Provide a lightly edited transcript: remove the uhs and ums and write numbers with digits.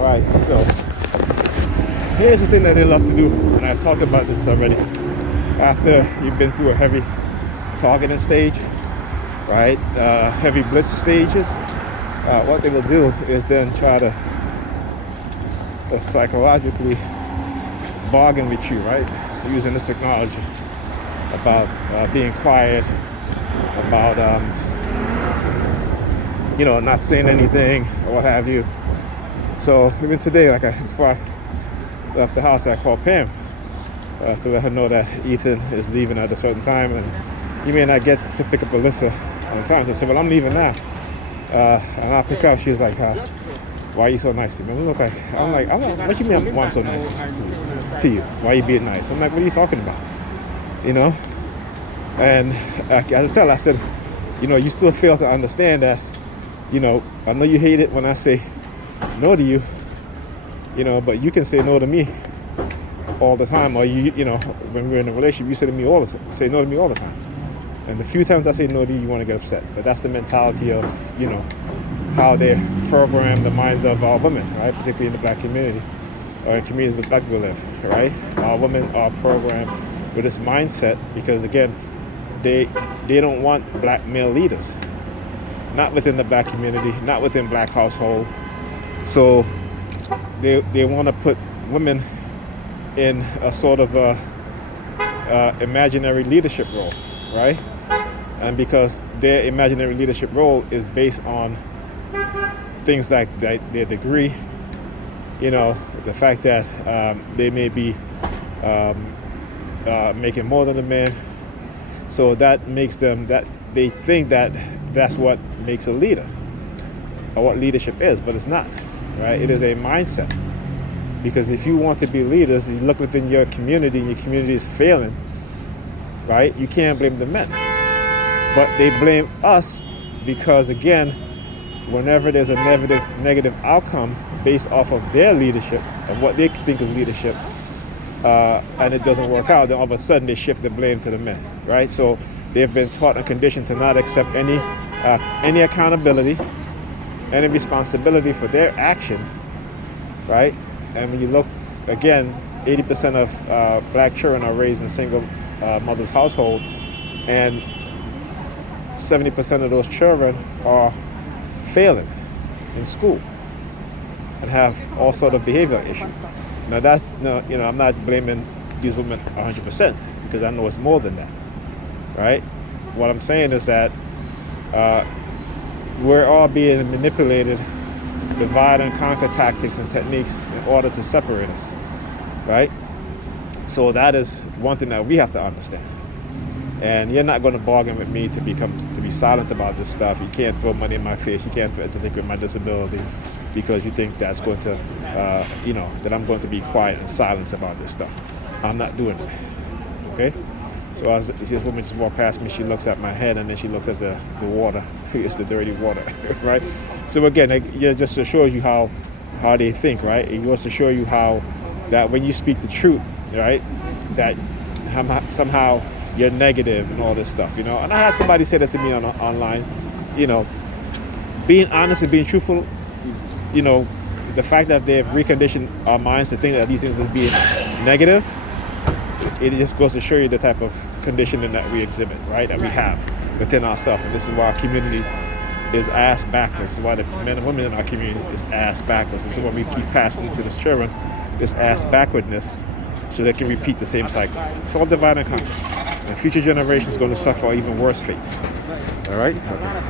All right, so here's the thing that they love to do, and I've talked about this already. After you've been through a heavy targeting stage, right, heavy blitz stages, what they will do is then try to psychologically bargain with you, right, using this technology about being quiet, about not saying anything or what have you. So even today, before I left the house, I called Pam to let her know that Ethan is leaving at a certain time, and you may not get to pick up Alyssa on time. So I said, well, I'm leaving now, and I'll pick up. She's like, why are you so nice to me? I'm like, what you mean why I'm so nice to you? Why are you being nice? I'm like, what are you talking about? And I tell her, I said, you still fail to understand that, I know you hate it when I say no to you, but you can say no to me all the time, or when we're in a relationship, you say no to me all the time. And the few times I say no to you, you want to get upset. But that's the mentality of, how they program the minds of our women, right? Particularly in the black community, or in communities with black people live, right? Our women are programmed with this mindset because, again, they don't want black male leaders, not within the black community, not within black household. So they want to put women in a sort of imaginary leadership role, right? And because their imaginary leadership role is based on things like their degree, the fact that they may be making more than a man, so that makes them, that they think that that's what makes a leader, or what leadership is, but it's not, right? It is a mindset. Because if you want to be leaders, you look within your community and your community is failing, right? You can't blame the men. But they blame us because, again, whenever there's a negative outcome based off of their leadership and what they think is leadership, and it doesn't work out, then all of a sudden they shift the blame to the men, right? So they've been taught and conditioned to not accept any accountability, any responsibility for their action, right? And when you look, again, 80% of black children are raised in single mother's households, and 70% of those children are failing in school and have all sort of behavioral issues. Now I'm not blaming these women 100% because I know it's more than that, right? What I'm saying is that we're all being manipulated, divide and conquer tactics and techniques in order to separate us, right? So that is one thing that we have to understand. And you're not going to bargain with me to be silent about this stuff. You can't throw money in my face. You can't interfere with my disability because you think that's going to, that I'm going to be quiet and silent about this stuff. I'm not doing it. Okay? So as this woman just walked past me, she looks at my head and then she looks at the water. It's the dirty water, right? So again, it just shows you how they think, right? It goes to show you how that when you speak the truth, right, that somehow you're negative and all this stuff, And I had somebody say that to me online, being honest and being truthful, the fact that they've reconditioned our minds to think that these things is being negative, it just goes to show you the type of conditioning that we exhibit, right, that we have within ourselves. And this is why our community is ass backwards. This is why the men and women in our community is ass backwards. This is why we keep passing to the children this ass backwardness so they can repeat the same cycle. It's all divide and conquer. And future generations going to suffer even worse fate. All right? Okay.